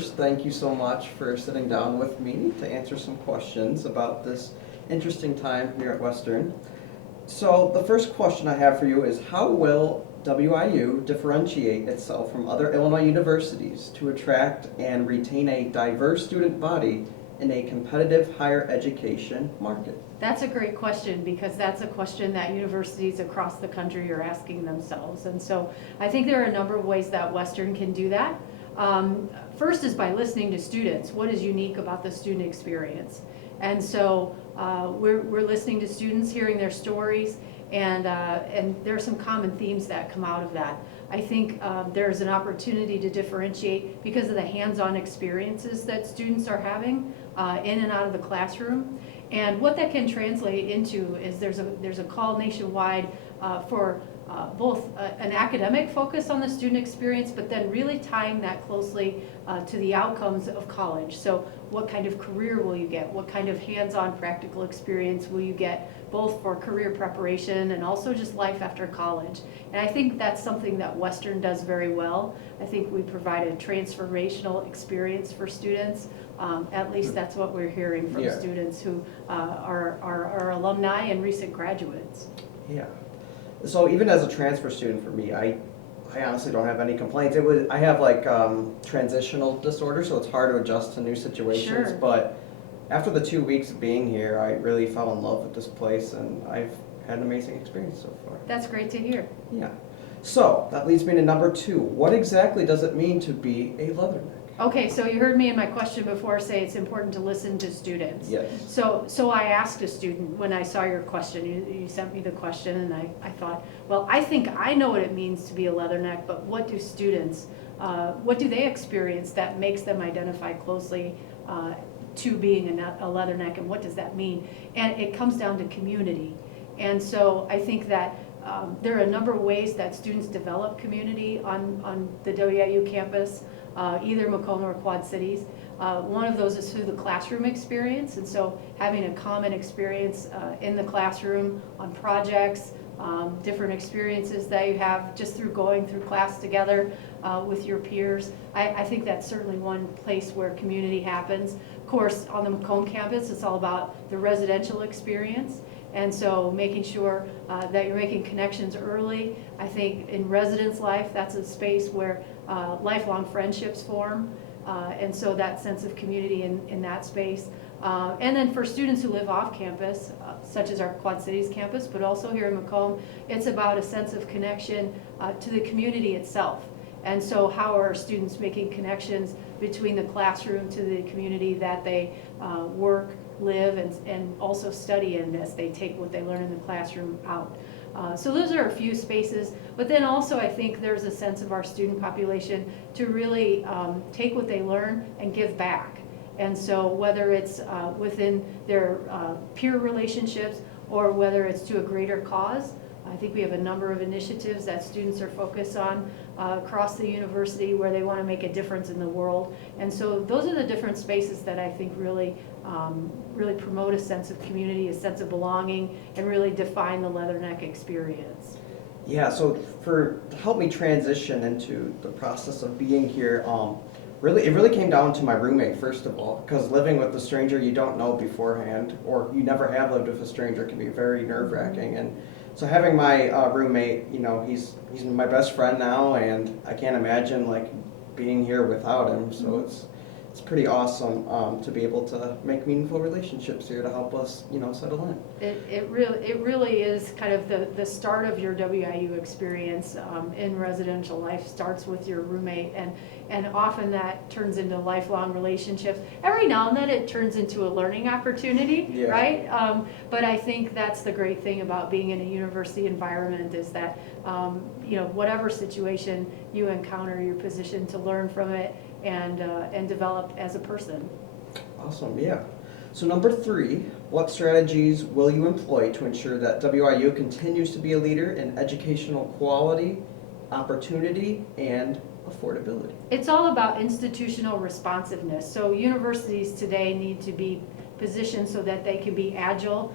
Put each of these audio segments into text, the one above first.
first, thank you so much for sitting down with me to answer some questions about this interesting time here at Western. So the first question I have for you is, how will WIU differentiate itself from other Illinois universities to attract and retain a diverse student body in a competitive higher education market? That's a great question, because that's a question that universities across the country are asking themselves. And so I think there are a number of ways that Western can do that. First is by listening to students. What is unique about the student experience? And so we're listening to students, hearing their stories, and there are some common themes that come out of that. I think there's an opportunity to differentiate because of the hands-on experiences that students are having in and out of the classroom. And what that can translate into is there's a call nationwide for both an academic focus on the student experience, but then really tying that closely to the outcomes of college. So what kind of career will you get? What kind of hands-on practical experience will you get, both for career preparation and also just life after college? And I think that's something that Western does very well. I think we provide a transformational experience for students. At least that's what we're hearing from students who are alumni and recent graduates. Yeah. So even as a transfer student, for me, I honestly don't have any complaints. I have like transitional disorder, so it's hard to adjust to new situations. Sure. But after the 2 weeks of being here, I really fell in love with this place, and I've had an amazing experience so far. That's great to hear. Yeah. So that leads me to number 2. What exactly does it mean to be a Leatherneck? Okay, so you heard me in my question before say it's important to listen to students. Yes. So I asked a student when I saw your question, you sent me the question, and I thought, well, I think I know what it means to be a Leatherneck, but what do students, what do they experience that makes them identify closely to being a Leatherneck, and what does that mean? And it comes down to community. And so I think that there are a number of ways that students develop community on the WIU campus. Either Macomb or Quad Cities. One of those is through the classroom experience, and so having a common experience in the classroom on projects, different experiences that you have just through going through class together with your peers. I think that's certainly one place where community happens. Of course, on the Macomb campus, it's all about the residential experience. And so making sure that you're making connections early. I think in residence life, that's a space where lifelong friendships form. And so that sense of community in that space. And then for students who live off campus, such as our Quad Cities campus, but also here in Macomb, it's about a sense of connection to the community itself. And so how are students making connections between the classroom to the community that they work, live, and also study in as they take what they learn in the classroom out. So those are a few spaces, but then also I think there's a sense of our student population to really take what they learn and give back. And so whether it's within their peer relationships or whether it's to a greater cause, I think we have a number of initiatives that students are focused on across the university where they want to make a difference in the world. And so those are the different spaces that I think really promote a sense of community, a sense of belonging, and really define the Leatherneck experience. Yeah, so to help me transition into the process of being here, it really came down to my roommate, first of all, because living with a stranger you don't know beforehand, or you never have lived with a stranger, can be very nerve-wracking. And so having my roommate, he's my best friend now, and I can't imagine like being here without him. So it's pretty awesome to be able to make meaningful relationships here to help us, settle in. It really is kind of the start of your WIU experience in residential life starts with your roommate, and often that turns into lifelong relationships. Every now and then it turns into a learning opportunity, right? But I think that's the great thing about being in a university environment is that whatever situation you encounter, you're positioned to learn from it and develop as a person. Awesome, yeah. So number 3, what strategies will you employ to ensure that WIU continues to be a leader in educational quality, opportunity, and affordability? It's all about institutional responsiveness. So universities today need to be positioned so that they can be agile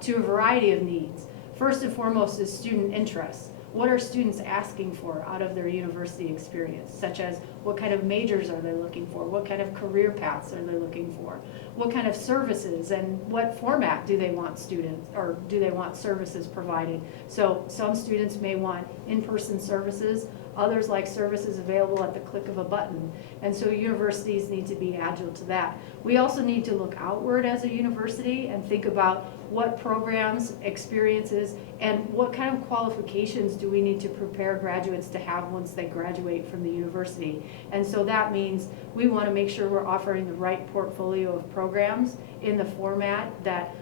to a variety of needs. First and foremost is student interest. what are students asking for out of their university experience, such as what kind of majors are they looking for, what kind of career paths are they looking for, what kind of services and what format do they want students, or do they want services provided. So some students may want in-person services, others like services available at the click of a button. And so universities need to be agile to that. We also need to look outward as a university and think about what programs, experiences, and what kind of qualifications do we need to prepare graduates to have once they graduate from the university. And so that means we want to make sure we're offering the right portfolio of programs in the format that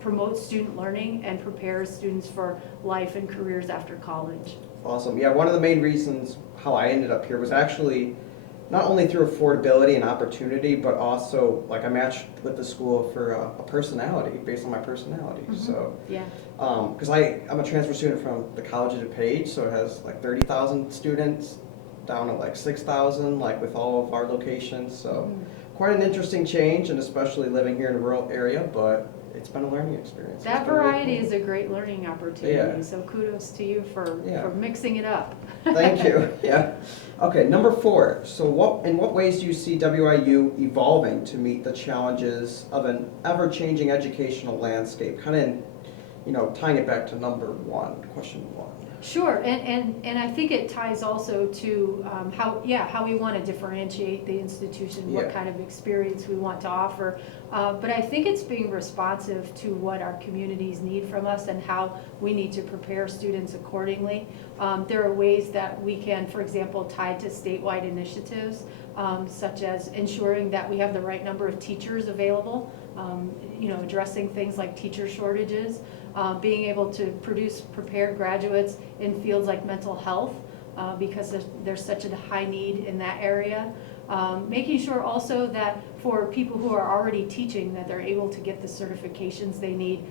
promotes student learning and prepares students for life and careers after college. Awesome. Yeah, one of the main reasons how I ended up here was actually not only through affordability and opportunity, but also like I matched with the school for a personality, based on my personality. Mm-hmm. So, yeah, because I'm a transfer student from the College of DuPage, so it has like 30,000 students down to like 6,000, like with all of our locations. So, quite an interesting change, and especially living here in a rural area, but it's been a learning experience. that variety is a great learning opportunity. Yeah. So kudos to you for Yeah. mixing it up. Thank you. Yeah. Okay, number 4. So in what ways do you see WIU evolving to meet the challenges of an ever-changing educational landscape? Kind of, tying it back to number 1, question 1. Sure, and I think it ties also to how we want to differentiate the institution, what Yeah. kind of experience we want to offer. But I think it's being responsive to what our communities need from us and how we need to prepare students accordingly. There are ways that we can, for example, tied to statewide initiatives, such as ensuring that we have the right number of teachers available, addressing things like teacher shortages, being able to produce prepared graduates in fields like mental health, because there's such a high need in that area. Making sure also that for people who are already teaching, that they're able to get the certifications they need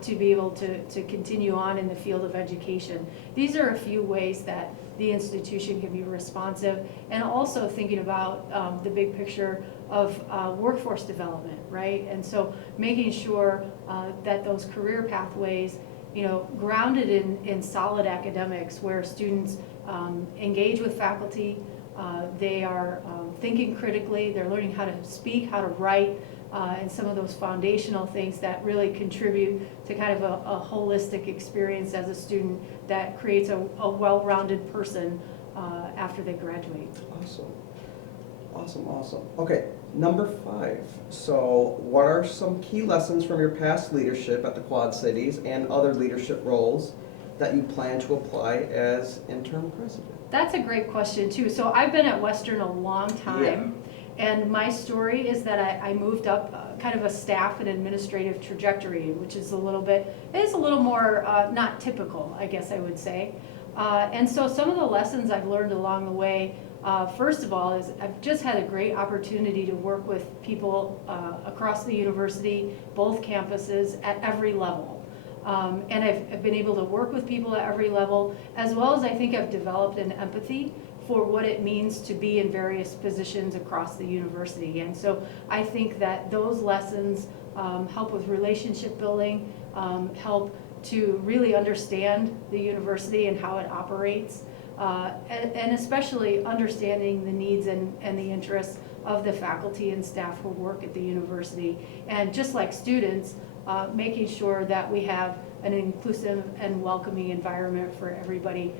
to be able to continue on in the field of education. These are a few ways that the institution can be responsive, and also thinking about the big picture of workforce development, right? And so making sure that those career pathways, grounded in solid academics, where students engage with faculty, they are thinking critically, they're learning how to speak, how to write, and some of those foundational things that really contribute to kind of a holistic experience as a student that creates a well-rounded person after they graduate. Awesome. Okay, number 5. So what are some key lessons from your past leadership at the Quad Cities and other leadership roles that you plan to apply as interim president? That's a great question too. So I've been at Western a long time, and my story is that I moved up kind of a staff and administrative trajectory, which is a little more not typical, I guess I would say. And so some of the lessons I've learned along the way, first of all, is I've just had a great opportunity to work with people across the university, both campuses, at every level. And I've been able to work with people at every level, as well as I think I've developed an empathy for what it means to be in various positions across the university. And so I think that those lessons help with relationship building, help to really understand the university and how it operates, and especially understanding the needs and the interests of the faculty and staff who work at the university. And just like students, making sure that we have an inclusive and welcoming environment for everybody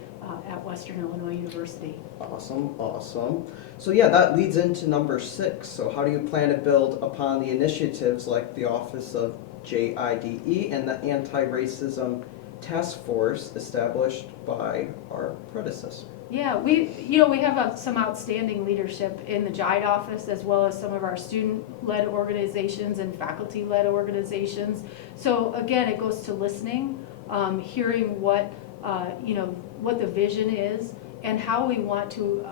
at Western Illinois University. Awesome. So yeah, that leads into number 6. So how do you plan to build upon the initiatives like the Office of JIDE and the Anti-Racism Task Force established by our predecessor? Yeah, we have some outstanding leadership in the JIDE office, as well as some of our student-led organizations and faculty-led organizations. So again, it goes to listening, hearing what the vision is, and how we want to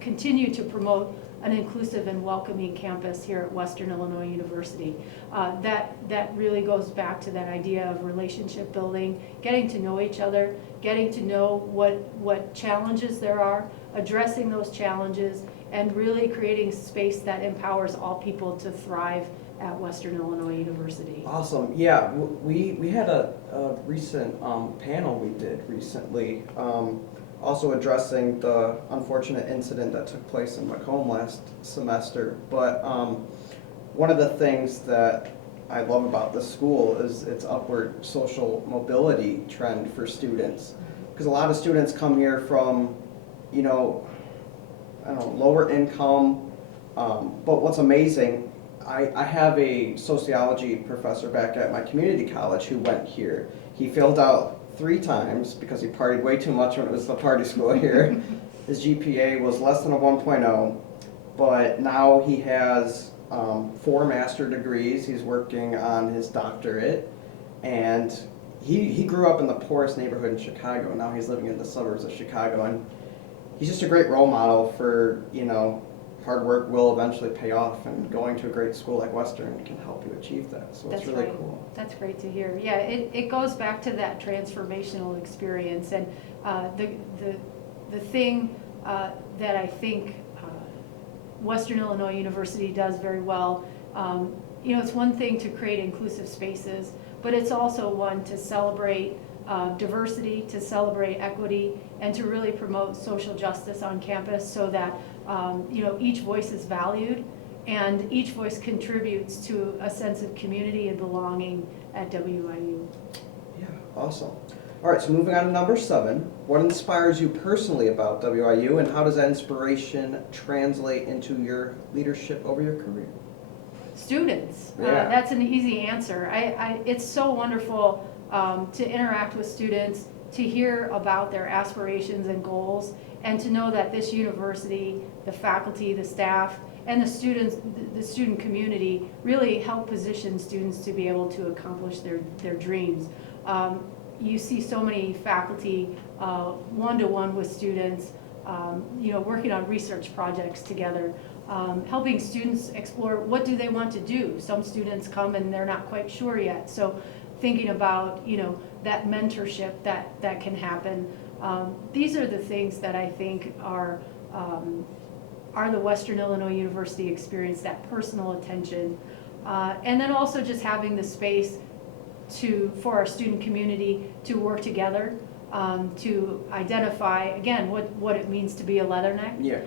continue to promote an inclusive and welcoming campus here at Western Illinois University. That really goes back to that idea of relationship building, getting to know each other, getting to know what challenges there are, addressing those challenges, and really creating space that empowers all people to thrive at Western Illinois University. Awesome. Yeah, we had a recent panel we did recently, also addressing the unfortunate incident that took place in Macomb last semester. But one of the things that I love about this school is its upward social mobility trend for students. Because a lot of students come here from, you know, I don't know, lower income. But what's amazing, I have a sociology professor back at my community college who went here. He failed out 3 times because he partied way too much when it was the party school here. His GPA was less than a 1.0, but now he has 4 master degrees. He's working on his doctorate, and he grew up in the poorest neighborhood in Chicago. Now he's living in the suburbs of Chicago, and he's just a great role model for, you know, hard work will eventually pay off, and going to a great school like Western can help you achieve that. So it's really cool. That's great to hear. Yeah, it goes back to that transformational experience, and the thing that I think Western Illinois University does very well, you know, it's one thing to create inclusive spaces, but it's also one to celebrate diversity, to celebrate equity, and to really promote social justice on campus, so that you know, each voice is valued and each voice contributes to a sense of community and belonging at WIU. Yeah, awesome. All right, so moving on to number 7. What inspires you personally about WIU, and how does that inspiration translate into your leadership over your career? Students. Yeah. That's an easy answer. It's so wonderful to interact with students, to hear about their aspirations and goals, and to know that this university, the faculty, the staff, and the students, the student community really help position students to be able to accomplish their dreams. You see so many faculty one-to-one with students, you know, working on research projects together, helping students explore what do they want to do. Some students come and they're not quite sure yet, so thinking about, you know, that mentorship that can happen. These are the things that I think are the Western Illinois University experience, that personal attention, and then also just having the space for our student community to work together, to identify again what it means to be a leatherneck. Yeah.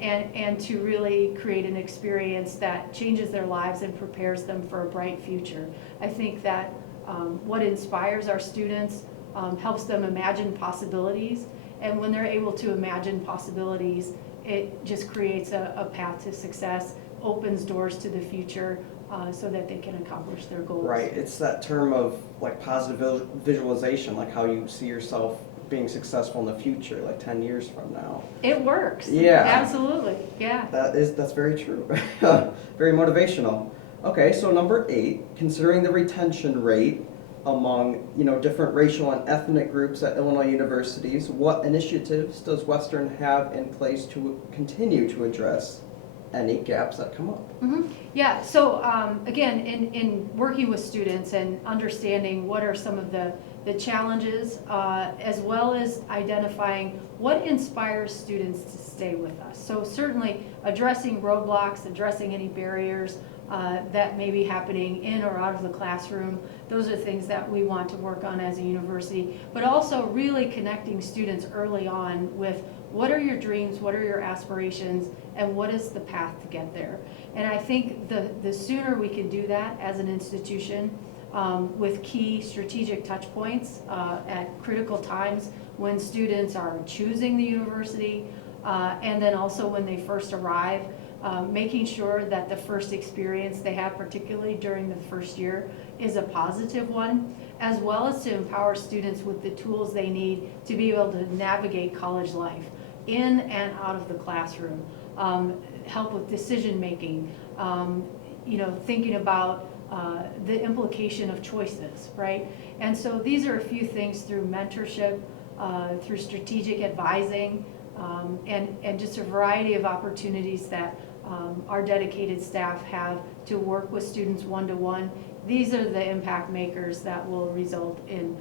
And to really create an experience that changes their lives and prepares them for a bright future. I think that what inspires our students helps them imagine possibilities, and when they're able to imagine possibilities, it just creates a path to success, opens doors to the future, so that they can accomplish their goals. Right, it's that term of like positive visualization, like how you see yourself being successful in the future, like 10 years from now. It works. Yeah. Absolutely, yeah. That's very true. Very motivational. Okay, so number 8, considering the retention rate among, you know, different racial and ethnic groups at Illinois universities, what initiatives does Western have in place to continue to address any gaps that come up? Mm-hmm. Yeah, so again, in working with students and understanding what are some of the challenges, as well as identifying what inspires students to stay with us. So certainly addressing roadblocks, addressing any barriers that may be happening in or out of the classroom. Those are things that we want to work on as a university, but also really connecting students early on with what are your dreams, what are your aspirations, and what is the path to get there. And I think the sooner we can do that as an institution, with key strategic touch points at critical times when students are choosing the university, and then also when they first arrive, making sure that the first experience they have, particularly during the first year, is a positive one, as well as to empower students with the tools they need to be able to navigate college life in and out of the classroom, help with decision making, you know, thinking about the implication of choices, right? And so these are a few things through mentorship, through strategic advising, and just a variety of opportunities that our dedicated staff have to work with students one-to-one. These are the impact makers that will result in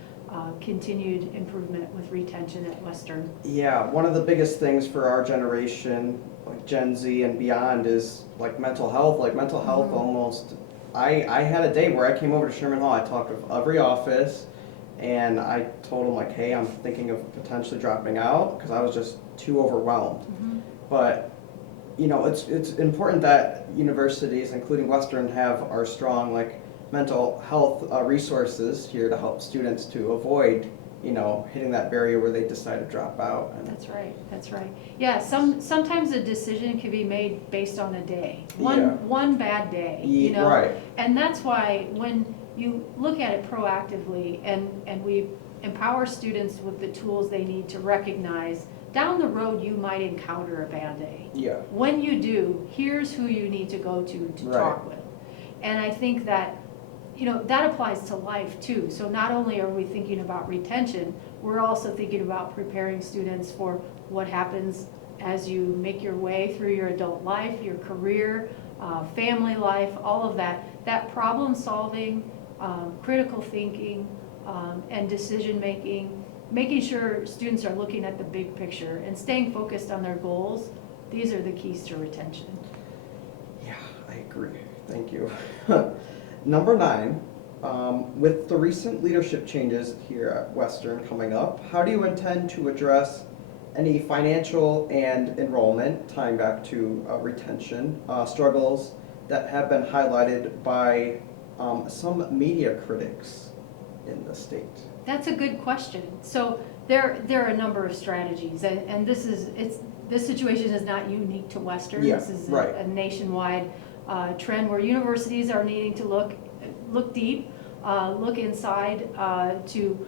continued improvement with retention at Western. Yeah, one of the biggest things for our generation like Gen Z and beyond is like mental health. Like mental health almost, I had a day where I came over to Sherman Hall, I talked with every office, and I told them like, hey, I'm thinking of potentially dropping out because I was just too overwhelmed. But you know, it's important that universities, including Western, have our strong like mental health resources here to help students to avoid, you know, hitting that barrier where they decide to drop out. And That's right, that's right. Yeah, sometimes a decision can be made based on a day, Yeah. one bad day, you know? Right. And that's why when you look at it proactively and we empower students with the tools they need to recognize, down the road you might encounter a bad day. Yeah. When you do, here's who you need to go to Right. talk with. And I think that, you know, that applies to life too. So not only are we thinking about retention, we're also thinking about preparing students for what happens as you make your way through your adult life, your career, family life, all of that. That problem solving, critical thinking, and decision making, making sure students are looking at the big picture and staying focused on their goals. These are the keys to retention. Yeah, I agree. Thank you. Number 9, with the recent leadership changes here at Western coming up, how do you intend to address any financial and enrollment, tying back to retention, struggles that have been highlighted by some media critics in the state? That's a good question. So there are a number of strategies, and this situation is not unique to Western. Yeah, This is right. a nationwide trend where universities are needing to look deep, look inside to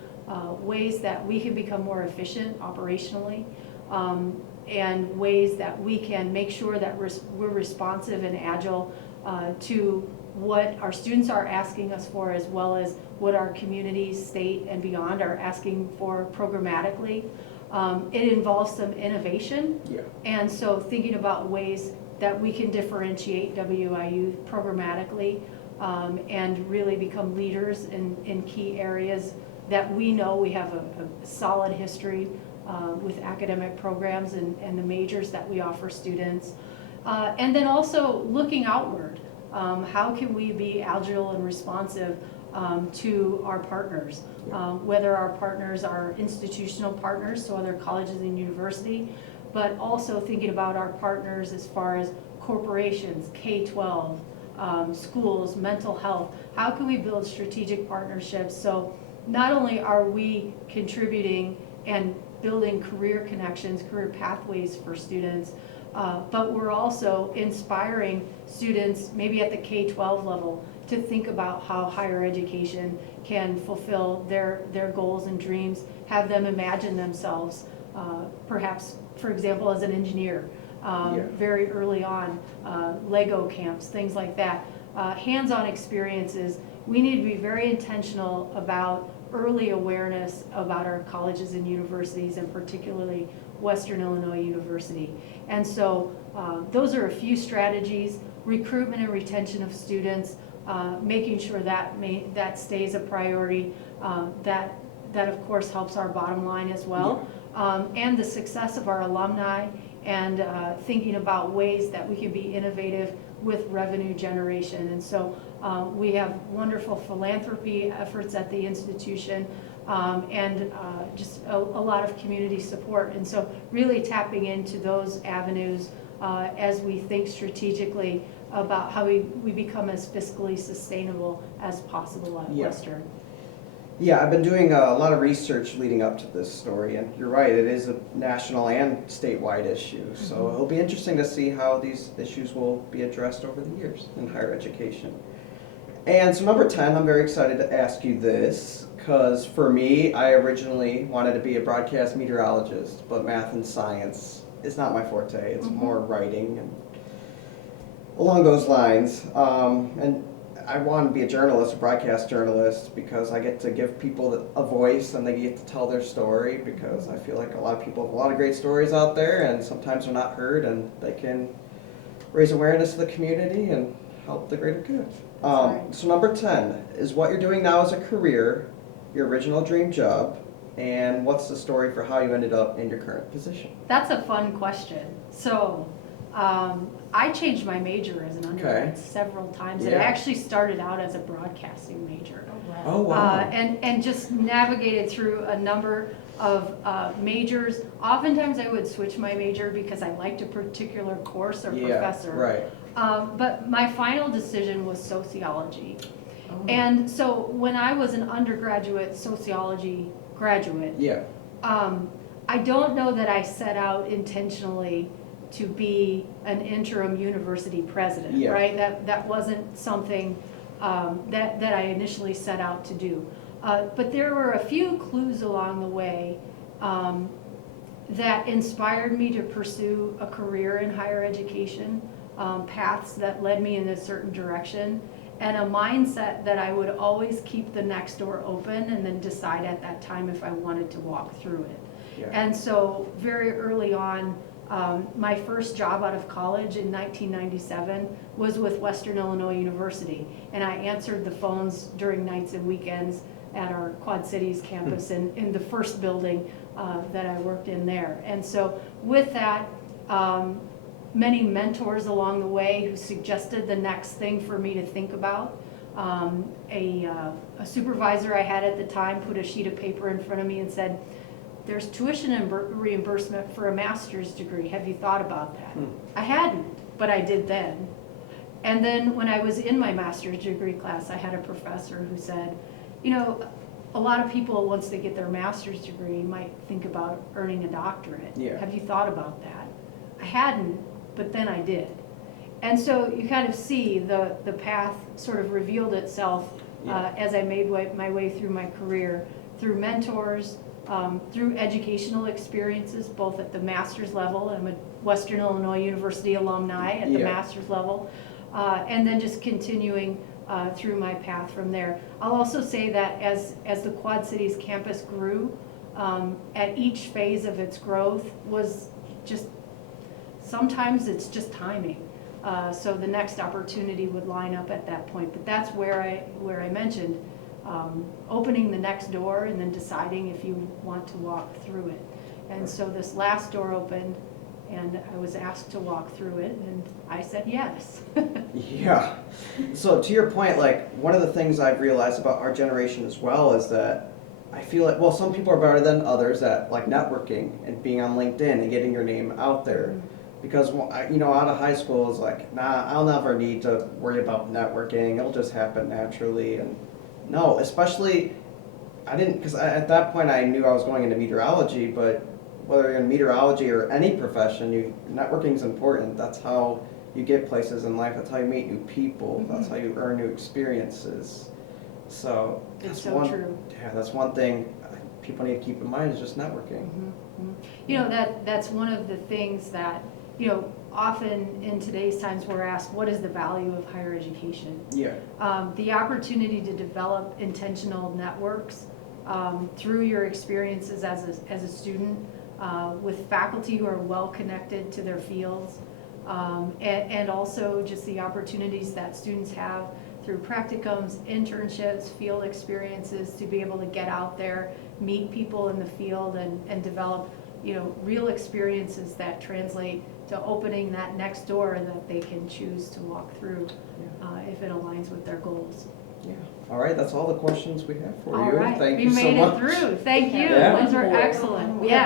ways that we can become more efficient operationally, and ways that we can make sure that we're responsive and agile to what our students are asking us for, as well as what our communities, state, and beyond are asking for programmatically. It involves some innovation. Yeah. And so thinking about ways that we can differentiate WIU programmatically and really become leaders in key areas that we know we have a solid history with academic programs and the majors that we offer students. And then also looking outward. How can we be agile and responsive to our partners, whether our partners are institutional partners, so other colleges and university, but also thinking about our partners as far as corporations, K-12, schools, mental health. How can we build strategic partnerships so not only are we contributing and building career connections, career pathways for students, but we're also inspiring students, maybe at the K-12 level, to think about how higher education can fulfill their goals and dreams, have them imagine themselves, perhaps, for example, as an engineer, very early on, Lego camps, things like that. Hands-on experiences. We need to be very intentional about early awareness about our colleges and universities, and particularly Western Illinois University. And so those are a few strategies: recruitment and retention of students, making sure that stays a priority. That of course helps our bottom line as well, and the success of our alumni, and thinking about ways that we can be innovative with revenue generation. And so we have wonderful philanthropy efforts at the institution, and just a lot of community support. And so really tapping into those avenues as we think strategically about how we become as fiscally sustainable as possible at Western. Yeah, I've been doing a lot of research leading up to this story, and you're right, it is a national and statewide issue. So it'll be interesting to see how these issues will be addressed over the years in higher education. And so number 10, I'm very excited to ask you this, because for me, I originally wanted to be a broadcast meteorologist, but math and science is not my forte. It's more writing and along those lines. And I want to be a journalist, a broadcast journalist, because I get to give people a voice and they get to tell their story, because I feel like a lot of people have a lot of great stories out there and sometimes they're not heard, and they can raise awareness to the community and help the greater good. So number 10 is what you're doing now as a career, your original dream job, and what's the story for how you ended up in your current position? That's a fun question. So I changed my major as an undergrad Okay. several times. It Yeah. actually started out as a broadcasting major. Oh, wow. And just navigated through a number of majors. Oftentimes I would switch my major because I liked a particular course or Yeah, professor. right. But my final decision was sociology. Oh. And so when I was an undergraduate sociology graduate, Yeah, I don't know that I set out intentionally to be an interim university president, Yeah. right? That wasn't something that I initially set out to do. But there were a few clues along the way that inspired me to pursue a career in higher education, paths that led me in a certain direction, and a mindset that I would always keep the next door open and then decide at that time if I wanted to walk through it. yeah. And so very early on, my first job out of college in 1997 was with Western Illinois University. And I answered the phones during nights and weekends at our Quad Cities campus in the first building that I worked in there. And so with that, many mentors along the way who suggested the next thing for me to think about. A supervisor I had at the time put a sheet of paper in front of me and said, "There's tuition and reimbursement for a master's degree. Have you thought about that?" I hadn't, but I did then. And then when I was in my master's degree class, I had a professor who said, you know, a lot of people, once they get their master's degree, might think about earning a doctorate. Yeah. Have you thought about that? I hadn't, but then I did. And so you kind of see the path sort of revealed itself as I made my way through my career, through mentors, through educational experiences, both at the master's level. I'm a Western Illinois University alumni at the master's level, and then just continuing through my path from there. I'll also say that as the Quad Cities campus grew, at each phase of its growth was just, sometimes it's just timing. So the next opportunity would line up at that point. But that's where I mentioned opening the next door and then deciding if you want to walk through it. And so this last door opened and I was asked to walk through it and I said yes. Yeah. So to your point, like one of the things I've realized about our generation as well is that I feel like, well, some people are better than others at like networking and being on LinkedIn and getting your name out there. Mm-hmm. Because, you know, out of high school is like, nah, I'll never need to worry about networking. It'll just happen naturally. And no, especially, I didn't, because at that point I knew I was going into meteorology, but whether you're in meteorology or any profession, networking is important. That's how you get places in life. That's how you meet new people. Mm-hmm. That's how you earn new experiences. So It's that's so true. Yeah, that's one thing people need to keep in mind is just networking. Mm-hmm. You know, that's one of the things that, you know, often in today's times we're asked, what is the value of higher education? Yeah. The opportunity to develop intentional networks through your experiences as a student with faculty who are well connected to their fields, and also just the opportunities that students have through practicums, internships, field experiences to be able to get out there, meet people in the field and develop, you know, real experiences that translate to opening that next door that they can choose to walk through if it aligns with their goals. Yeah. All right, that's all the questions we have for All you. right, Thank we you so made much. it through. Thank you. Yeah. Those were excellent. Yeah.